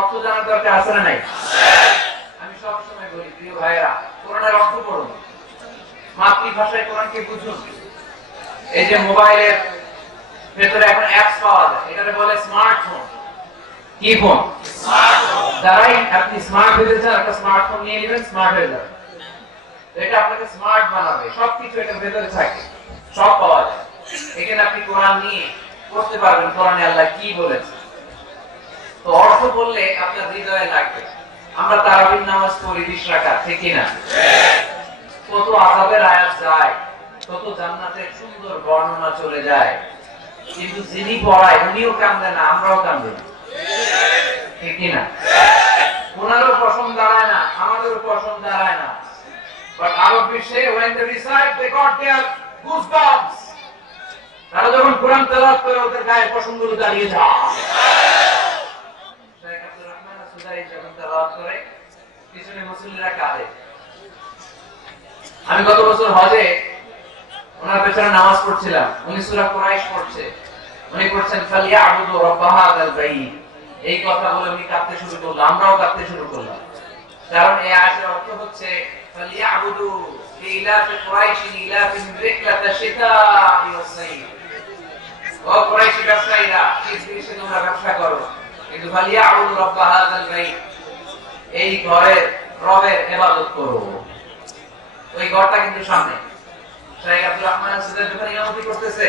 অর্থ জানার দরকার আছে না নাই? আমি সবসময় বলি প্রিয় ভাইরা, কোরআনের অর্থ পড়ুন, মাতৃভাষায় কোরআনকে বুঝুন। এই যে মোবাইলের ভেতরে এখন অ্যাপস পাওয়া যায়, এটাকে বলে স্মার্টফোন। কি ফোন? স্মার্টফোন। যারাই আপনি স্মার্ট হতে চান, একটা স্মার্টফোন নিয়ে নেবেন, স্মার্ট হয়ে যাবে। এটা আপনাকে স্মার্ট বানাবে। সবকিছু এটার ভেতরে থাকে, সব পাওয়া যায়। এখানে আপনি কোরআন নিয়ে পড়তে পারবেন, কোরআনে আল্লাহ কি বলেছে। তো অর্থ বললে আপনার হৃদয়ে লাগবে। আমরা তারাবির নামাজ পড়ি 20 রাকাত, ঠিক কি না? কত আযাবের আয়াত যায়, কত জান্নাতের সুন্দর বর্ণনা চলে যায়, কিন্তু যিনি পড়ায় উনিও কাঁদে না, আমরাও কাঁদি না, ঠিক কি না? ওনারও পছন্দ দাঁড়ায় না, আমাদেরও পছন্দ দাঁড়ায় না। But আরব বিশ্বে when they recite they got their goosebumps. তারা যখন কোরআন তেলাওয়াত করে ওদের গায়ের পশমগুলো দাঁড়িয়ে যায়। শেখ আব্দুর রহমান সুদাই যখন তেলাওয়াত করে পিছনে মুসল্লিরা কাঁদে। আমি গত বছর হজে ওনার পেছনে নামাজ পড়ছিলাম, উনি সূরা কুরাইশ পড়ছে, উনি পড়ছেন ফালিয়াবুদু রাব্ব হাযাল বাইত। এই কথা বলে উনি কাঁদতে শুরু করলো, আমরাও কাঁদতে শুরু করলাম। কারণ এই আয়াতের অর্থ হচ্ছে ফালিয়াবুদু লিইলাফি কুরাইশ লিইলাফিহিম রিহলাতাশ শিতা'i ওয়াস সাইফ। ও কুরাইশি ব্যবসায়ীরা, শীত গ্রীষ্মে তোমরা ব্যবসা করো, কিন্তু ফালিয়াবুদু রাব্ব হাযাল বাইত, এই ঘরের রবের ইবাদত করো। ওই ঘরটা কিন্তু সামনে। শেখ আব্দুর রহমান সুদাই যখন ইমামতি করতেছে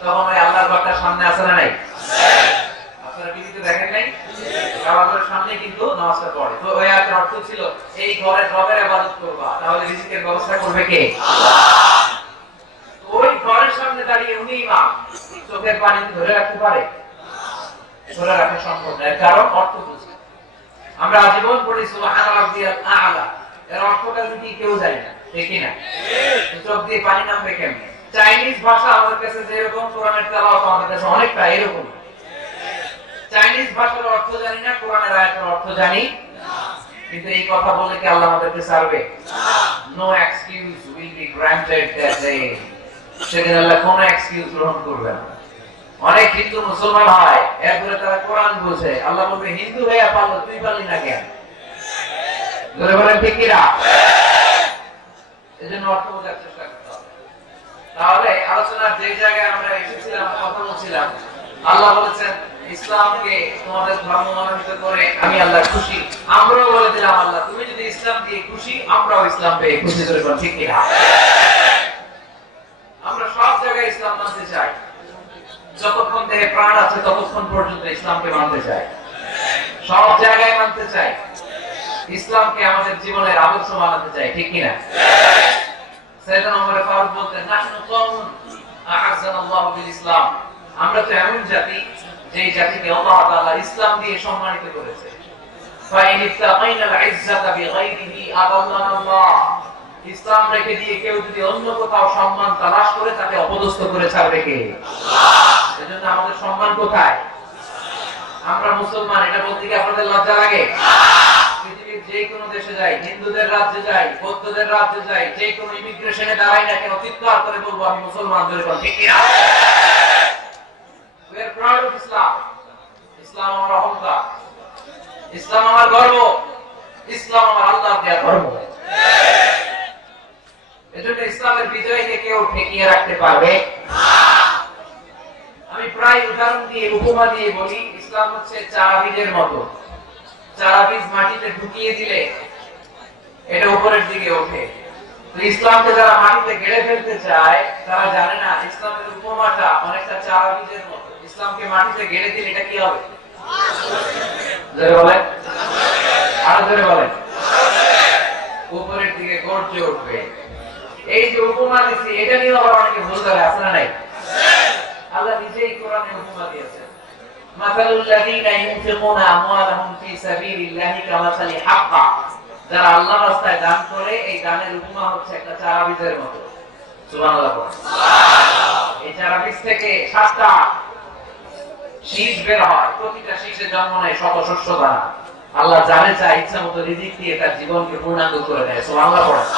তখন ওই আল্লাহর ঘরটার সামনে আছে না নাই? আপনারা টিভিতে দেখেন নাই? কাবাগরের সামনে কিন্তু নামাজটা পড়ে। তো ওই আয়াতের অর্থ ছিল এই ঘরের রবের ইবাদত করবা, তাহলে রিজিকের ব্যবস্থা করবে কে? আল্লাহ। ওই ঘরের সামনে দাঁড়িয়ে উনি ইমাম, চোখের পানি ধরে রাখতে পারে? ধরে রাখা সম্ভব নয়, কারণ অর্থ বুঝি। আমরা আজীবন পড়ি সুবহান রাব্বিয়াল আ'লা, এর অর্থটা যদি কেউ জানে না, ঠিক না? চোখ দিয়ে পানি নামবে কেমনে? চাইনিজ ভাষা আমাদের কাছে যেরকম, কোরআনের তেলাওয়াত আমাদের কাছে অনেকটা এরকম। চাইনিজ ভাষার অর্থ জানি না, কোরআনের আয়াতের অর্থ জানি না, কিন্তু এই কথা বলে কি আল্লাহ আমাদেরকে ছাড়বে? No excuse will be granted that day. সেদিন আল্লাহ কোনো এক্সকিউজ গ্রহণ করবে না। অনেক হিন্দু মুসলমান হয়, এরপরে তারা কোরআন বোঝে, আল্লাহ বলবে হিন্দু হয়ে পারলো, তুই পারলি না কেন? ধরে বলেন ঠিক কিনা? এজন্য অর্থ বোঝার চেষ্টা করতে হবে। তাহলে আলোচনার যে জায়গায় আমরা এসেছিলাম, কথা বলছিলাম, আল্লাহ বলেছেন ইসলামকে তোমাদের ধর্ম মনোনীত করে আমি আল্লাহ খুশি। আমরাও বলে দিলাম আল্লাহ তুমি যদি ইসলাম দিয়ে খুশি, আমরাও ইসলাম পেয়ে খুশি। করে বলেন ঠিক কিনা? আমরা সব জায়গায় ইসলাম মানতে চাই। যতক্ষণ দেহে প্রাণ আছে ততক্ষণ পর্যন্ত ইসলামকে মানতে চাই, সব জায়গায় মানতে চাই। ইসলামকে আমাদের জীবনের আদর্শ বানাতে চাই, ঠিক কিনা? সাইয়েদনা ওমর ফারুক বলতেন নাহনু কওমুন আ'আযানাল্লাহু বিল ইসলাম। আমরা তো এমন জাতি যে জাতিকে আল্লাহ তাআলা ইসলাম দিয়ে সম্মানিত করেছে। ফাইন ইত্তাকাইনাল ইজ্জাতা বিগাইরিহি আদাল্লানাল্লাহ। ইসলাম রেখে দিয়ে কেউ যদি অন্য কোথাও সম্মান তালাশ করে, তাকে অপদস্থ করে ছাড়বে কে? আল্লাহ। এজন্য আমাদের সম্মান কোথায়? আমরা মুসলমান, এটা বলতে কি আপনাদের লজ্জা লাগে? পৃথিবীর যে কোনো দেশে যাই, হিন্দুদের রাজ্যে যাই, বৌদ্ধদের রাজ্যে যাই, যে কোনো ইমিগ্রেশনে দাঁড়াই না কেন, চিৎকার করে বলবো আমি মুসলমান। ধরে বল ঠিক কিনা? We are proud of Islam. ইসলাম আমার অহংকার, ইসলাম আমার গর্ব, ইসলাম আমার আল্লাহর দেয়া ধর্ম। এজন্য ইসলামের বিজয়কে কেউ ঠেকিয়ে রাখতে পারবে না। আমি প্রায় উদাহরণ দিয়ে, উপমা দিয়ে বলি, ইসলাম হচ্ছে চারা বীজের মতো। চারা বীজ মাটিতে ঢুকিয়ে দিলে এটা উপরের দিকে ওঠে। তো ইসলামকে যারা মাটিতে গেড়ে ফেলতে চায় তারা জানে না ইসলামের উপমাটা অনেকটা চারা বীজের মতো। ইসলামকে মাটিতে গেড়ে দিলে এটা কি হবে? জোরে বলেন, আরো জোরে বলেন, উপরের দিকে গর্জে উঠবে। এই যে উপমা দিচ্ছি, এটা নিয়ে আবার অনেকে ভুল করে, আছে না নাই? আল্লাহ নিজেই কোরআনে উপমা দিয়েছেন। মাসালুল লাযীনা ইউনফিকুনা আমওয়ালাহুম ফি সাবিলিল্লাহি কামাসালি হাব্বা। যারা আল্লাহর রাস্তায় দান করে, এই দানের উপমা হচ্ছে একটা চারা বীজের মতো। সুবহানাল্লাহ বলেন। সুবহানাল্লাহ। এই চারা বীজ থেকে 7টা শীষ বের হয়, প্রতিটা শীষে জন্ম নেয় শত শস্য দানা। আল্লাহ যারে চায় ইচ্ছা মতো রিজিক দিয়ে তার জীবনকে পূর্ণাঙ্গ করে দেয়। সুবহানাল্লাহ বলেন।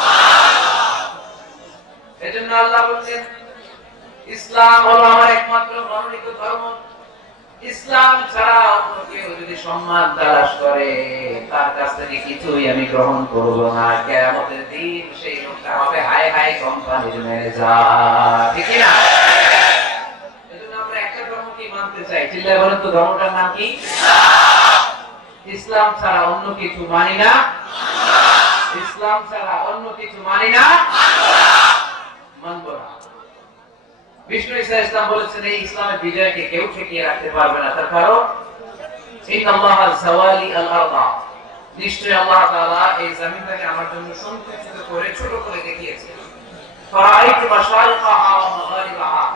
এজন্য আল্লাহ বলেন ইসলাম হলো আমার একমাত্র মনোনীত ধর্ম। ইসলাম ছাড়া অন্য কেউ যদি সম্মান তালাশ করে তার কাছ থেকে কিছুই আমি গ্রহণ করব না। কিয়ামতের দিন সেই লোকটা হবে হায় হায় কোম্পানির ম্যানেজার, ঠিক না? এজন্য আমরা একটা ধর্মকে মানতে চাই। চিল্লায় বলেন তো ধর্মটার নাম কি? ইসলাম ছাড়া অন্য কিছু মানি না। ইসলাম ছাড়া অন্য কিছু মানি না, মানব না। বিষ্ণু ঈসা ইসলাম বলেছেন এই ইসলামের বিজয়কে কেউ ঠেকিয়ে রাখতে পারবে না। তার কারণ ইন্নাল্লাহা যাওয়ালি আল আরদা, নিশ্চয়ই আল্লাহ তাআলা এই জমিনটাকে আমার জন্য সংকুচিত করে ছোট করে দেখিয়েছেন। ফারাইতু মাশারিকাহা ওয়া মাগারিবাহা,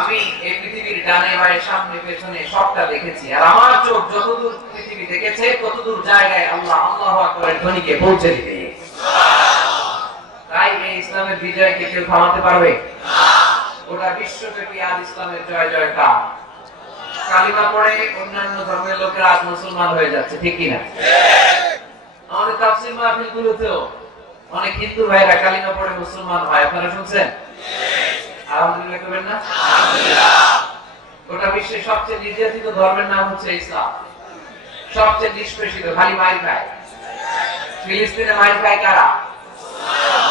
আমি এই পৃথিবীর ডানে বাঁয়ে সামনে পেছনে সবটা দেখেছি। আর আমার চোখ যতদূর পৃথিবী দেখেছে ততদূর জায়গায় আল্লাহ আল্লাহু আকবারের ধ্বনিকে পৌঁছে দিবে। তাই এই ইসলামের বিজয়কে কেউ থামাতে পারবে না। গোটা বিশ্বব্যাপী আজ ইসলামের জয় জয়কার। কালিমা পড়ে অন্যান্য ধর্মের লোকেরা আজ মুসলমান হয়ে যাচ্ছে, ঠিক কিনা? আমাদের তাফসীর মাহফিলগুলোতেও অনেক হিন্দু ভাইরা কালিমা পড়ে মুসলমান হয়, আপনারা শুনছেন? আলহামদুলিল্লাহ করবেন না? গোটা বিশ্বের সবচেয়ে নির্যাতিত ধর্মের নাম হচ্ছে ইসলাম। সবচেয়ে নিষ্পেষিত, খালি মাইর খায়। ফিলিস্তিনে মাইর খায় কারা?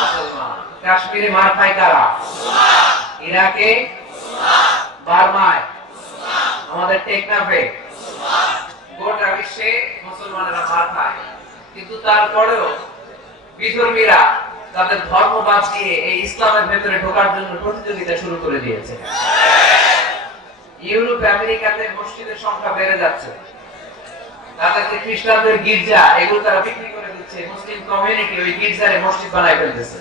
মুসলমান। কাশ্মীরে মার খায় কারা? ইরাকে, বার্মায়, আমাদের টেকনাফে, গোটা বিশ্বে মুসলমানেরা মার খায়। কিন্তু তারপরেও বিধর্মীরা তাদের ধর্ম বাদ দিয়ে এই ইসলামের ভেতরে ঢোকার জন্য প্রতিযোগিতা শুরু করে দিয়েছে। ইউরোপ আমেরিকাতে মসজিদের সংখ্যা বেড়ে যাচ্ছে। তাদেরকে খ্রিস্টানদের গির্জা এগুলো তারা বিক্রি করে দিচ্ছে, মুসলিম কমিউনিটি ওই গির্জারে মসজিদ বানায় ফেলতেছে।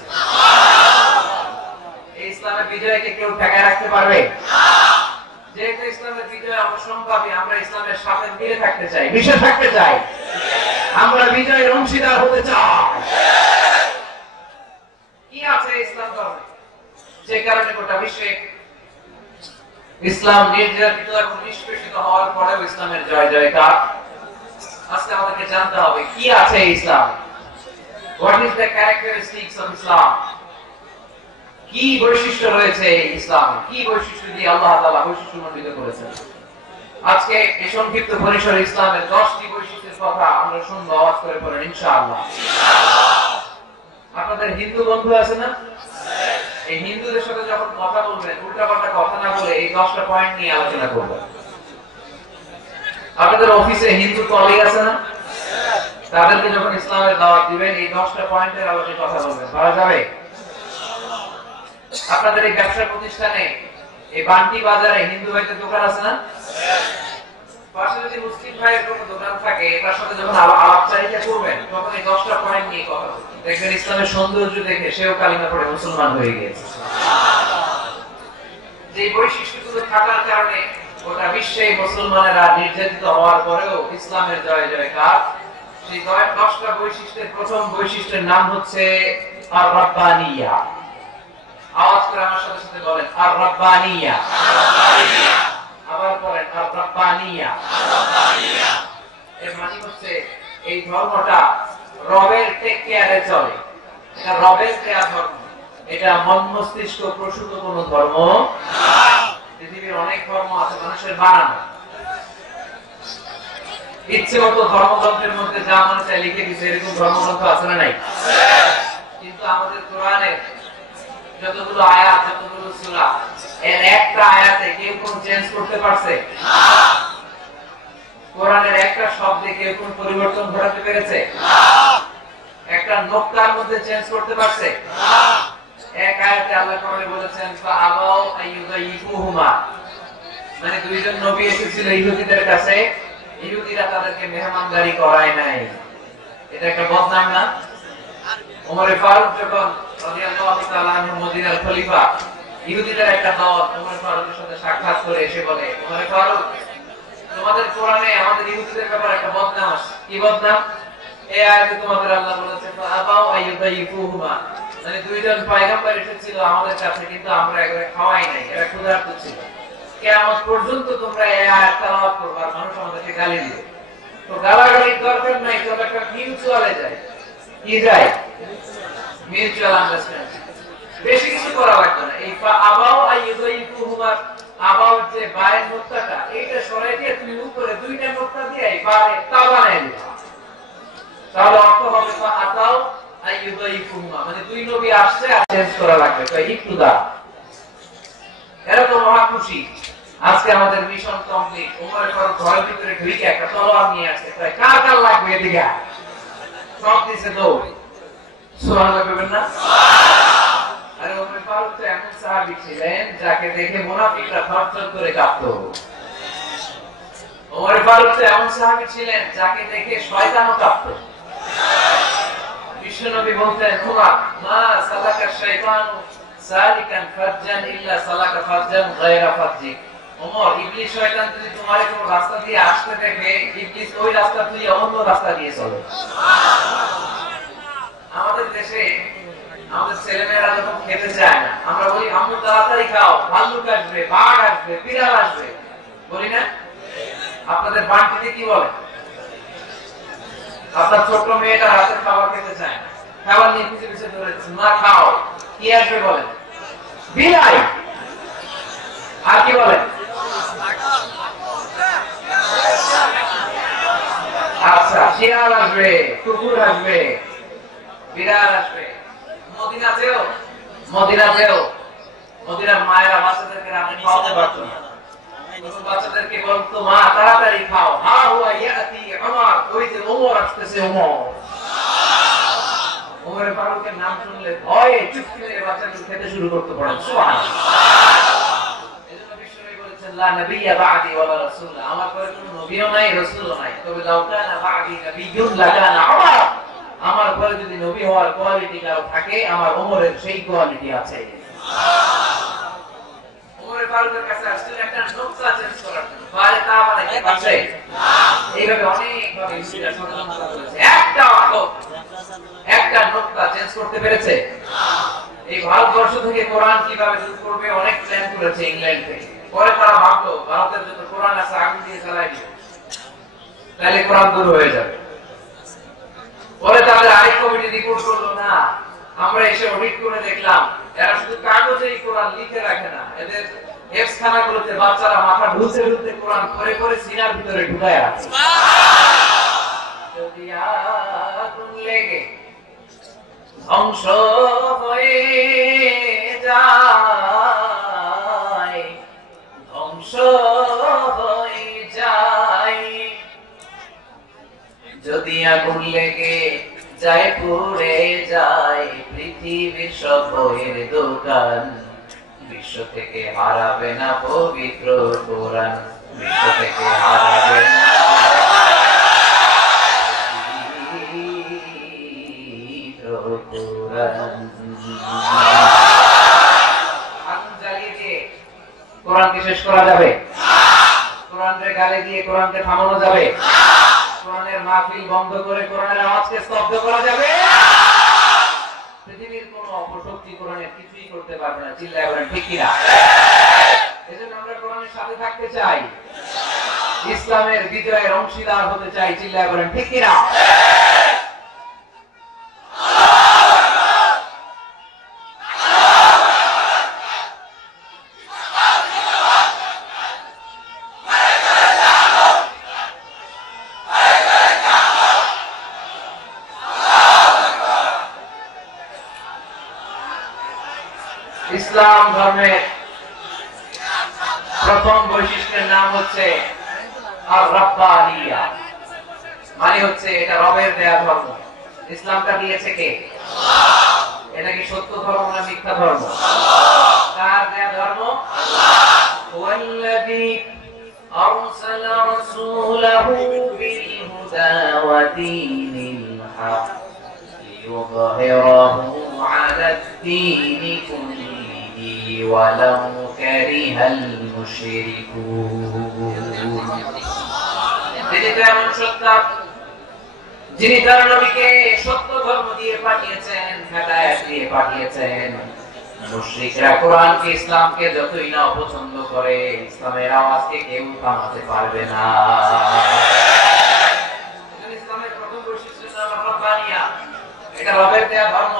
এই ইসলামের বিজয়কে কেউ ঠেকায় রাখতে পারবে না। যেহেতু ইসলামের বিজয় অবশ্যম্ভাবী, আমরা ইসলামের সাথে মিলে থাকতে চাই, মিশে থাকতে চাই, আমরা বিজয়ের অংশীদার হতে চাই। কি আছে ইসলাম ধর্মে যে কারণে গোটা বিশ্বে ইসলাম নির্যাতিত এবং নিষ্পেষিত হওয়ার পরেও ইসলামের জয় জয়কার? আজকে আমাদেরকে জানতে হবে কি আছে ইসলাম। What is the characteristics of Islam? কি বৈশিষ্ট্য রয়েছে ইসলাম? কি বৈশিষ্ট্য দিয়ে আল্লাহ তাআলা বৈশিষ্ট্যমণ্ডিত করেছেন? আজকে এই সংক্ষিপ্ত পরিসরে ইসলামের 10টি বৈশিষ্ট্যের কথা আমরা শুনবো, আওয়াজ করে পড়েন ইনশাআল্লাহ। আপনাদের হিন্দু বন্ধু আছে না? এই হিন্দুদের সাথে যখন কথা বলবেন উল্টাপাল্টা কথা না বলে এই 10টা পয়েন্ট নিয়ে আলোচনা করবেন। আপনাদের অফিসে হিন্দু কলিগ আছে না? তাদেরকে যখন ইসলামের দাওয়াত দিবেন এই 10টা পয়েন্টের আলোচনায় কথা বলবেন, পারা যাবে? আপনাদের এই ব্যবসা প্রতিষ্ঠানে এই বান্টি বাজারে হিন্দু ভাইদের দোকান আছে না? পাশে যদি মুসলিম ভাইয়ের কোনো দোকান থাকে তার সাথে যখন আলাপচারিতা করবেন তখন এই 10টা পয়েন্ট নিয়ে কথা বলবেন। দেখবেন ইসলামের সৌন্দর্য দেখে সেও কালিমা পড়ে মুসলমান হয়ে গিয়েছে। যে বৈশিষ্ট্যগুলো থাকার কারণে গোটা বিশ্বে মুসলমানেরা নির্যাতিত হওয়ার পরেও ইসলামের জয় জয়কার। সেই 10টা বৈশিষ্ট্যের প্রথম বৈশিষ্ট্যের নাম হচ্ছে আর রাব্বানিয়া। আওয়াজ করে আমার সাথে সাথে বলেন আর রাব্বানিয়া। আবার বলেন আর রাব্বানিয়া। এর মানে হচ্ছে এই ধর্মটা রবের টেক কেয়ারে চলে। এটা রবের দেয়া ধর্ম, এটা মন মস্তিষ্ক প্রসূত কোনো ধর্ম না। পৃথিবীর অনেক ধর্ম আছে মানুষের বানানো, ইচ্ছে মতো ধর্মগ্রন্থের মধ্যে যা মনে চায় লিখে দিচ্ছে, এরকম ধর্মগ্রন্থ আছে না নাই? কিন্তু আমাদের কোরআনের যতগুলো আয়াত, যতগুলো সূরা, এর একটা আয়াতে কেউ কোন চেঞ্জ করতে পারছে না। কোরআনের একটা শব্দে কেউ কোন পরিবর্তন ঘটাতে পেরেছে না। একটা নোক্তার মধ্যে চেঞ্জ করতে পারছে না। এক আয়াতে আল্লাহ কোরআনে বলেছেন ফাআবাউ আইয়ুযাইফুহুমা, মানে দুইজন নবী এসেছিল ইহুদিদের কাছে, ইহুদিরা তাদেরকে মেহমানদারি করায় নাই। এটা একটা বদনাম না? ওমর ফারুক যখন রাদিয়াল্লাহু তাআলা আনহু মদিনার খলিফা, ইহুদিদের একটা দল ওমর ফারুকের সাথে সাক্ষাৎ করে এসে বলে, ওমর ফারুক তোমাদের কোরআনে আমাদের ইহুদিদের ব্যাপারে একটা বদনাম আছে। কি বদনাম? এই আয়াতে তোমাদের আল্লাহ বলেছেন ফাআবাউ আইয়ুযাইফুহুমা, মানে দুইজন পয়গম্বর এসেছিল আমাদের কাছে কিন্তু আমরা এগুলো খাওয়াই নাই, এরা ক্ষুধার্ত ছিল। কিয়ামত পর্যন্ত তোমরা এই আয়াত তেলাওয়াত করবে আর মানুষ আমাদেরকে গালি দিবে। তো গালাগালির দরকার নাই, তবে একটা মিউচুয়ালে যায়। কি যায়? Mutual understanding. বেশি কিছু করা লাগবে না। এই ফাআবাউ আইয়ুযাইফুহুমা আবার যে বায়ের নোক্তাটা এইটা সরাই দিয়ে তুমি উপরে দুইটা নোক্তা দিয়ে বারে তা বানাই দিবা, তাহলে অর্থ হবে আতাও আইয়ুদাইফুমা, মানে দুই নবী আসছে আর চেঞ্জ করা লাগবে। তো ইবতুদা এরকম মহা খুশি আজকে আমাদের মিশন কমপ্লিট। ওমরের ফারুক ঘরের ভিতরে ঢুকে একটা তলোয়ার নিয়ে আসছে, তাই কার কার লাগবে এদিকে সব দিছে দৌড়। সুবহানাল্লাহ বলবেন না? আরে ওমর ফারুক তো এমন সাহাবী ছিলেন যাকে দেখে মুনাফিকরা থরথর করে কাঁপতো। ওমর ফারুক তো এমন সাহাবী ছিলেন যাকে দেখে শয়তানও কাঁপতো। বিশ্বনবী বলতেন, ওমর মা সালাকা শাইতানু সালিকান ফারজান ইল্লা সালাকা ফারজান গায়রা ফারজিক। ওমর, ইবলিস শয়তান যদি তোমার কোন রাস্তা দিয়ে আসতে দেখে, ইবলিস ওই রাস্তা দিয়ে অন্য রাস্তা দিয়ে চলে। আমাদের দেশে আমাদের ছেলেমেয়েরা যখন খেতে চায় না, আমরা বলি আম্মু তাড়াতাড়ি খাও, ভাল্লুক আসবে, বাঘ আসবে, বিড়াল আসবে, বলি না? আপনাদের বাড়িতে কি বলে? আপনার ছোট মেয়েটা রাতে খাবার খেতে চায় না, খাবার নিয়ে পিছিয়ে পিছিয়ে ধরেছে, মা খাও, কি আসবে বলেন? বিড়াল। আর কি বলেন? আচ্ছা, শিয়াল আসবে, কুকুর আসবে, বিড়াল আসবে। মদিনার মায়েরা বাচ্চাদেরকে রাতে খাওয়াতে পারতো না, বাচ্চাদেরকে বলতো মা তাড়াতাড়ি খাও, হা হুয়া ইয়াতি উমর, ওই যে ওমর আসতেছে। ওমর ফারুকের নাম শুনলে ভয়ে চুপটি মেরে বাচ্চাগুলো খেতে শুরু করতে পারে। সুবহানাল্লাহ। এজন্য বিশ্বনবী বলেছেন, লা নবিয়্যা বা'দি ওয়ালা রাসূল, আমার পরে কোনো নবীও নাই, রাসূলও নাই, তবে লাউ কানা বা'দি নবিয়্যুন লাকানা উমর, আমার পরে যদি নবী হওয়ার কোয়ালিটি কারো থাকে, আমার ওমরের সেই কোয়ালিটি আছে। ওমর ফারুকের কাছে আসলে একটা নকশা চেঞ্জ করার জন্য, বাইরে তা বানাইতে পারছে না। এইভাবে অনেক ভাবে ইসলাম ষড়যন্ত্র করেছে, একটা নকশা চেঞ্জ করতে পেরেছে না। এই ভারতবর্ষ থেকে কোরআন কিভাবে দূর করবে অনেক প্ল্যান করেছে ইংল্যান্ড থেকে। পরে তারা ভাবলো ভারতের যত কোরআন আছে আগুন দিয়ে জ্বালাই দিবে, তাহলে কোরআন দূর হয়ে যাবে। পরে তাদের আরেক কমিটি রিপোর্ট করলো, না আমরা এসে অডিট করে দেখলাম এরা শুধু কাগজেই কোরআন লিখে রাখে না, এদের হেফজখানাগুলোতে বাচ্চারা মাথা ঢুলতে ঢুলতে কোরআন পড়ে পড়ে সিনার ভিতরে ঢুকায় রাখে। যদি আগুন লেগে ধ্বংস হয়ে যায়, ধ্বংস হয়ে যায়, যদি আগুন লেগে যায় পুড়ে যায় পৃথিবীর সব বইয়ের দোকান, বিশ্ব থেকে হারাবে না পবিত্র কোরআন, বিশ্ব থেকে হারাবে না পবিত্র কোরআন। আগুন জ্বালিয়ে দিয়ে কোরআনকে শেষ করা যাবে? কোরআনকে গালি দিয়ে কোরআনকে থামানো যাবে? কোরআনের মাহফিল বন্ধ করে কোরআনের আওয়াজকে স্তব্ধ করা যাবে? পৃথিবীর কোন অপশক্তি কোরআনের কিছুই করতে পারবে না। চিল্লায় বলেন ঠিক কিনা? এজন্য আমরা কোরআনের সাথে থাকতে চাই, ইসলামের বিজয়ের অংশীদার হতে চাই। চিল্লায় বলেন ঠিক কিনা? ইসলাম ধর্মের প্রথম বৈশিষ্ট্যের নাম হচ্ছে আর-রাব্বানিয়া, মানে হচ্ছে এটা রবের দেয়া ধর্ম। ইসলামটা দিয়েছে কে? আল্লাহ। এটা কি সত্য ধর্ম না মিথ্যা ধর্ম? কার দেয়া ধর্ম? ওয়াল্লাযী আরসালা রাসূলাহু বিল হুদা ওয়া দীনিল হক লিইয়ুযহিরাহু আলাদ দীনি কুল্লিহি ওয়ালাউ কারিহাল মুশরিকুন। তিনি এমন সত্তা যিনি তার নবীকে সত্য ধর্ম দিয়ে পাঠিয়েছেন, হেদায়েত দিয়ে পাঠিয়েছেন। মুশরিকরা কোরআনকে ইসলামকে যতই না অপছন্দ করে, ইসলামের আওয়াজকে কেউ থামাতে পারবে না। ইসলামের প্রথম বৈশিষ্ট্য হলো রাব্বানিয়া, এটা রবের দেয়া ধর্ম,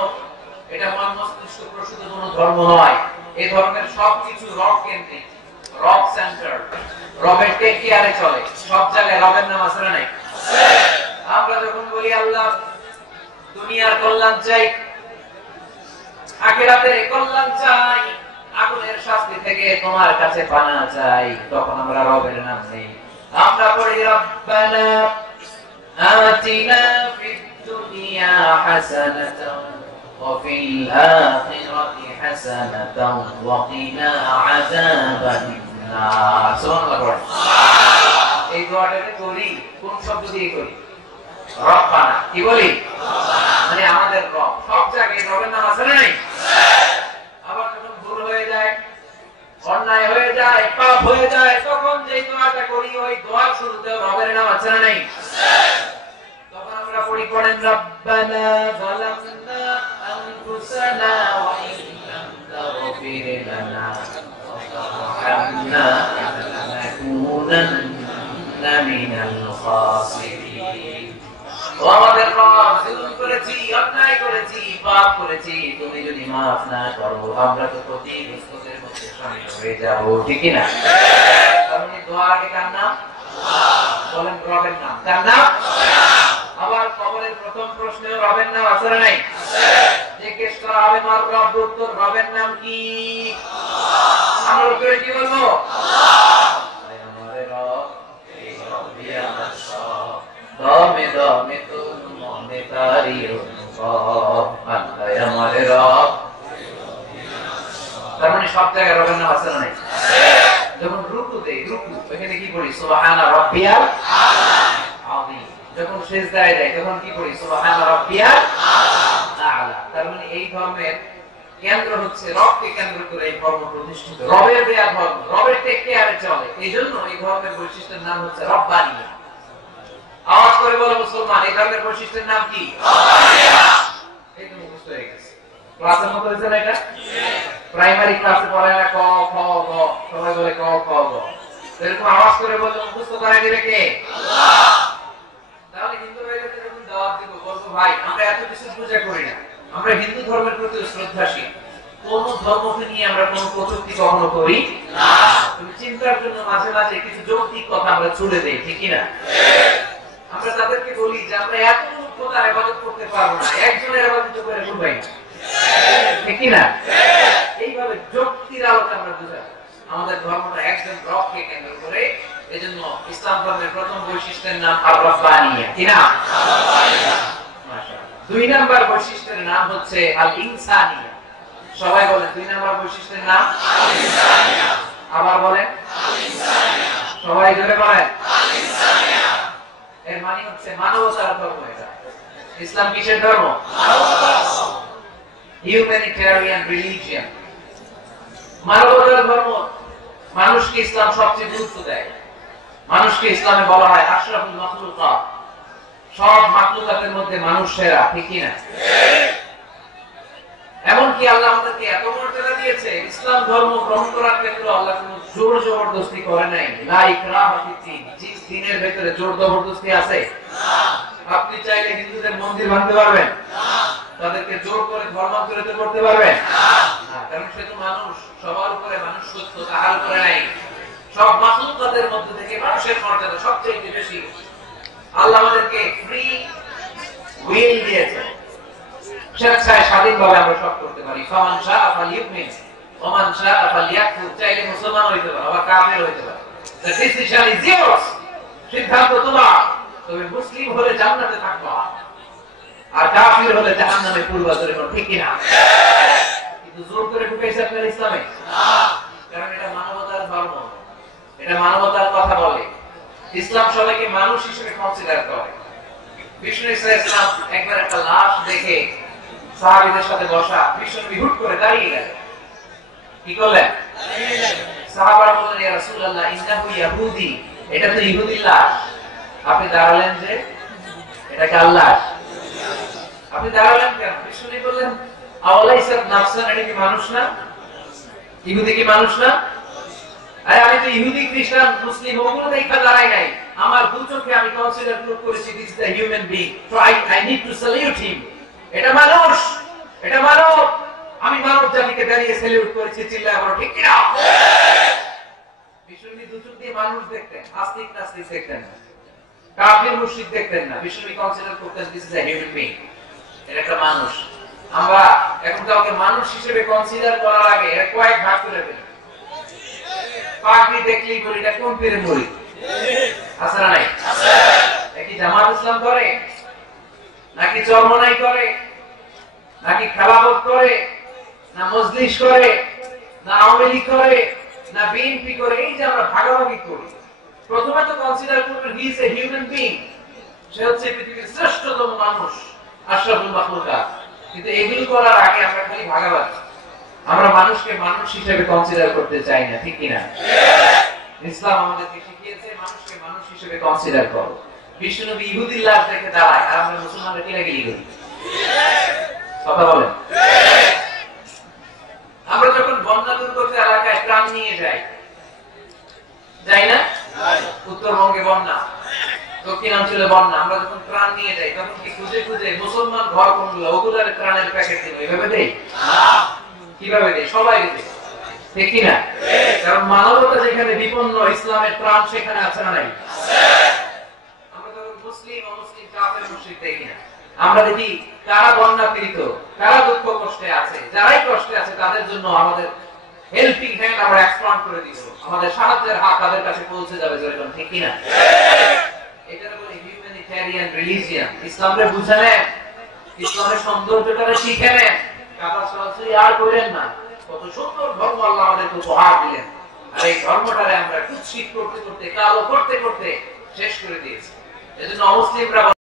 এটা মন মস্তিষ্ক প্রসূত কোনো ধর্ম নয়। এই ধর্মের সবকিছু রব কেন্দ্রিক। রব সেন্টার, রবের টেক কেয়ারে চলে। সব জায়গায় রবের নাম আছে না নাই? আমরা যখন বলি আল্লাহ দুনিয়ার কল্যাণ চাই, আখিরাতের কল্যাণ চাই, আগুনের শাস্তি থেকে তোমার কাছে পানা চাই, তখন আমরা রবের নাম নেই। আমরা পড়ি রব্বানা আতিনা ফিদ দুনিয়া হাসানাতাও ওয়া ফিল আখিরাতি হাসানাতাও ওয়া কিনা আযাবান নার। সুবহানাল্লাহ। এই দোয়াটা করি কোন শব্দ দিয়ে করি? রব্বানা। কি বলি? মানে আমাদের রব। সব জায়গায় রবের নাম আছে না নাই? আবার যখন ভুল হয়ে যায়, অন্যায় হয়ে যায়, পাপ হয়ে যায়, তখন যে দোয়াটা করি ওই দোয়ার শুরুতে রবের নাম আছে না নাই? তখন আমরা পড়ি পড়েন রব্বানা যালামনা আনফুসানা ওয়া ইন লাম তাগফির লানা ওয়া তারহামনা লানাকুনান্না মিনাল খাসিরিন। ও আমাদের রব, জুলুম করেছি, অন্যায় করেছি, পাপ করেছি, তুমি যদি মাফ না করো আমরা তো ক্ষতিগ্রস্তদের মধ্যে শামিল হয়ে যাব। ঠিক কি না? কারণ এই দোয়া আগে কার নাম? বলেন রবের নাম। কার নাম? আবার কবরের প্রথম প্রশ্নে রবের নাম আছে না নাই? জিজ্ঞেস করা হবে মার রব, উত্তর রবের নাম কি? আমরা উত্তরে কি বলবো? আমাদের রব এই রব্বিয়া মাসা দমে দমে তুম মনে তারি রব, আল্লাহ আমাদের রব। তার মানে সব জায়গায় রবের নাম আছে না নাই? যখন রুকু দেই, রুকু এখানে কি করি? সুবহানা রাব্বিয়াল আযীম। যখন সিজদায় যাই তখন কি করি? সুবহানা রাব্বিয়াল আ'লা। তার মানে এই ধর্মের কেন্দ্র হচ্ছে রবকে কেন্দ্র করে এই ধর্ম প্রতিষ্ঠিত। রবের দেয়া ধর্ম, রবের টেক কেয়ারে চলে। এইজন্য এই ধর্মের বৈশিষ্ট্যের নাম হচ্ছে রব্বানিয়া। আওয়াজ করে বলো মুসলমান, এই ধর্মের বৈশিষ্ট্যের নাম কি? রব্বানিয়া। এই তো মুখস্থ হয়ে গেছে। ক্লাসের মতো হয়েছে না এটা? প্রাইমারি ক্লাসে পড়ে না ক খ গ, সবাই বলে ক খ গ। এরকম আওয়াজ করে বললে মুখস্থ করে দিবে কে? আল্লাহ। তাহলে হিন্দু ভাইদের যখন দাওয়াত দিব, বলবো ভাই আমরা এত কিছু পূজা করি না, আমরা হিন্দু ধর্মের প্রতি শ্রদ্ধাশীল, কোন ধর্মকে নিয়ে আমরা কোন কটূক্তি কখনো করি না। তুমি চিন্তার জন্য মাঝে মাঝে কিছু যৌক্তিক কথা আমরা ছুড়ে দেই, ঠিক কি না? আমরা তাদেরকে বলি যে আমরা এত খোদার ইবাদত করতে পারবো না, একজনের ইবাদত করে বুঝাই না, ঠিক কি না? এইভাবে যুক্তির আলোকে আমরা বুঝাই আমাদের ধর্মটা একজন রবকে কেন্দ্র করে। এজন্য ইসলাম ধর্মের প্রথম বৈশিষ্ট্যের নাম আর-রাব্বানিয়া। কি নাম? আর-রাব্বানিয়া। মাশাআল্লাহ। দুই নাম্বার বৈশিষ্ট্যের নাম হচ্ছে আল-ইনসানিয়া। সবাই বলেন দুই নাম্বার বৈশিষ্ট্যের নাম আল-ইনসানিয়া। আবার বলেন আল-ইনসানিয়া। সবাই জোরে বলেন আল-ইনসানিয়া। এর মানে হচ্ছে মানবতার ধর্ম। এটা ইসলাম কিসের ধর্ম? মানবতার ধর্ম। হিউম্যানিটেরিয়ান রিলিজিয়ন, মানবতার ধর্ম। মানুষকে ইসলাম সবচেয়ে গুরুত্ব দেয়। মানুষকে ইসলামে বলা হয় আশরাফুল মাখলুকাত, সব মাখলুকাতের মধ্যে মানুষ সেরা, ঠিক কি না? এমনকি আল্লাহ আমাদেরকে এত মর্যাদা দিয়েছে, ইসলাম ধর্ম গ্রহণ করার ক্ষেত্রে আল্লাহ কোনো জোর জবরদস্তি করে নাই। লা ইকরাহা ফিদ্দীন, জিস দ্বীনের ভিতরে জোর জবরদস্তি আছে না। আপনি চাইলে হিন্দুদের মন্দির ভাঙতে পারবেন না, তাদেরকে জোর করে ধর্মান্তরিত করতে পারবেন না, কারণ সে তো মানুষ, সবার উপরে মানুষ সত্য, তাহার উপরে নাই। সব মাখলুকাতের মধ্যে থেকে মানুষের মর্যাদা সবচেয়ে বেশি। আল্লাহ আমাদেরকে ফ্রি উইল দিয়েছে, স্বেচ্ছায় স্বাধীনভাবে আমরা সব করতে পারি। ফামান শাআ ফালইউমিন ওয়া মান শাআ ফালইয়াকফুর। চাইলে মুসলমান হইতে পারে, আবার কাফের হইতে পারে। The decision is yours, সিদ্ধান্ত তোমার। তবে মুসলিম হলে জান্নাতে থাকবা, আর কাফির হলে জাহান্নামে পূর্বা ধরে, ঠিক কি না? কিন্তু জোর করে ঢুকাইছে আপনার ইসলামে না, কারণ এটা মানবতার ধর্ম, এটা মানবতার কথা বলে। ইসলাম সবাইকে মানুষ হিসেবে কনসিডার করে। বিষ্ণু ইসলাম একবার একটা লাশ দেখে সাহাবীদের সাথে বসা, বিষ্ণু হুট করে দাঁড়িয়ে গেলেন। কি করলেন? সাহাবারা বললেন ইয়া রাসূলুল্লাহ ইন্নাহু ইয়াহুদি, এটা তো ইহুদির লাশ। আপনি দাঁড়ালেন যে? এটা কার লাশ? আপনি দাঁড়ালেন কেন? বিষ্ণু বললেন আওয়ালাইসা নাফসান, এটা কি মানুষ না? ইহুদি কি মানুষ না? আরে আমি তো ইহুদি, খ্রিস্টান, মুসলিম ওগুলো দেখা দাঁড়াই নাই। আমার দু চোখে আমি কনসিডার করেছি this is the human being, so I need to salute হিম। এটা মানুষ, এটা মানব। আমি মানব জাতিকে দাঁড়িয়ে স্যালিউট করেছি, চিল্লায় বলো ঠিক কি না? বিশ্বনবী দুচোখ দিয়ে মানুষ দেখতেন, আস্তিক নাস্তিক দেখতেন না, কাফির মুশরিক দেখতেন না। বিশ্বনবী কনসিডার করতেন this is a human being, এটা একটা মানুষ। আমরা এখন কাউকে মানুষ হিসেবে কনসিডার করার আগে এর কয়েক ভাগ করে ফেলি। পাগড়ি দেখলেই বলি এটা কোন পীরের মুরিদ, আছে না নাই? কি জামাত ইসলাম করে, নাকি চরমনাই করে, নাকি খেলাফত করে, না মজলিস করে, না আওয়ামী লীগ করে, না বিএনপি করে? এই যে আমরা ভাগাভাগি করি, প্রথমে তো কনসিডার করবেন he is a human being, সে হচ্ছে পৃথিবীর শ্রেষ্ঠতম মানুষ, আশরাফুল মাখলুকাত। কিন্তু এগুলো করার আগে আমরা খালি ভাগাভাগি, আমরা মানুষকে মানুষ হিসেবে কনসিডার করতে চাই না, ঠিক কিনা? ইসলাম আমাদেরকে শিখিয়েছে মানুষকে মানুষ হিসেবে কনসিডার করো। বিশ্বনবী ইহুদির লাশ দেখে দাঁড়ায়, আর আমরা মুসলমানরা কিলাকিলি করি। কথা বলেন। আমরা যখন বন্যা দুর্গত এলাকায় ত্রাণ নিয়ে যাই, যাই না? উত্তরবঙ্গে বন্যা, দক্ষিণাঞ্চলে বন্যা, আমরা যখন ত্রাণ নিয়ে যাই তখন কি খুঁজে খুঁজে মুসলমান ঘর কোনগুলো ওগুলোর ত্রাণের প্যাকেট দিব এভাবে দেই? কিভাবে দেই? সবাই দেয়, ঠিক কিনা? কারণ মানবতা যেখানে বিপন্ন, ইসলামের ত্রাণ সেখানে আছে না নাই? আমরা যখন মুসলিম অমুসলিম কাফের মুশরিক দেখি না, আমরা দেখি কারা বন্যা পীড়িত, কারা দুঃখ কষ্টে আছে, যারাই কষ্টে আছে তাদের জন্য আমাদের হেল্পিং হ্যান্ড আমরা এক্সপ্যান্ড করে দিব, আমাদের সাহায্যের হাত তাদের কাছে পৌঁছে যাবে, যেরকম, ঠিক কিনা? এটা বলে হিউম্যানিটেরিয়ান রিলিজিয়ন। ইসলামকে বুঝে নেন, ইসলামের সৌন্দর্যটা শিখে নেন, কাদা সরাসরি আর করেন না। কত সুন্দর ধর্ম আল্লাহ আমাদেরকে উপহার দিলেন, আর এই ধর্মটারে আমরা কুৎসিত করতে করতে, কালো করতে করতে শেষ করে দিয়েছি। এজন্য অমুসলিমরা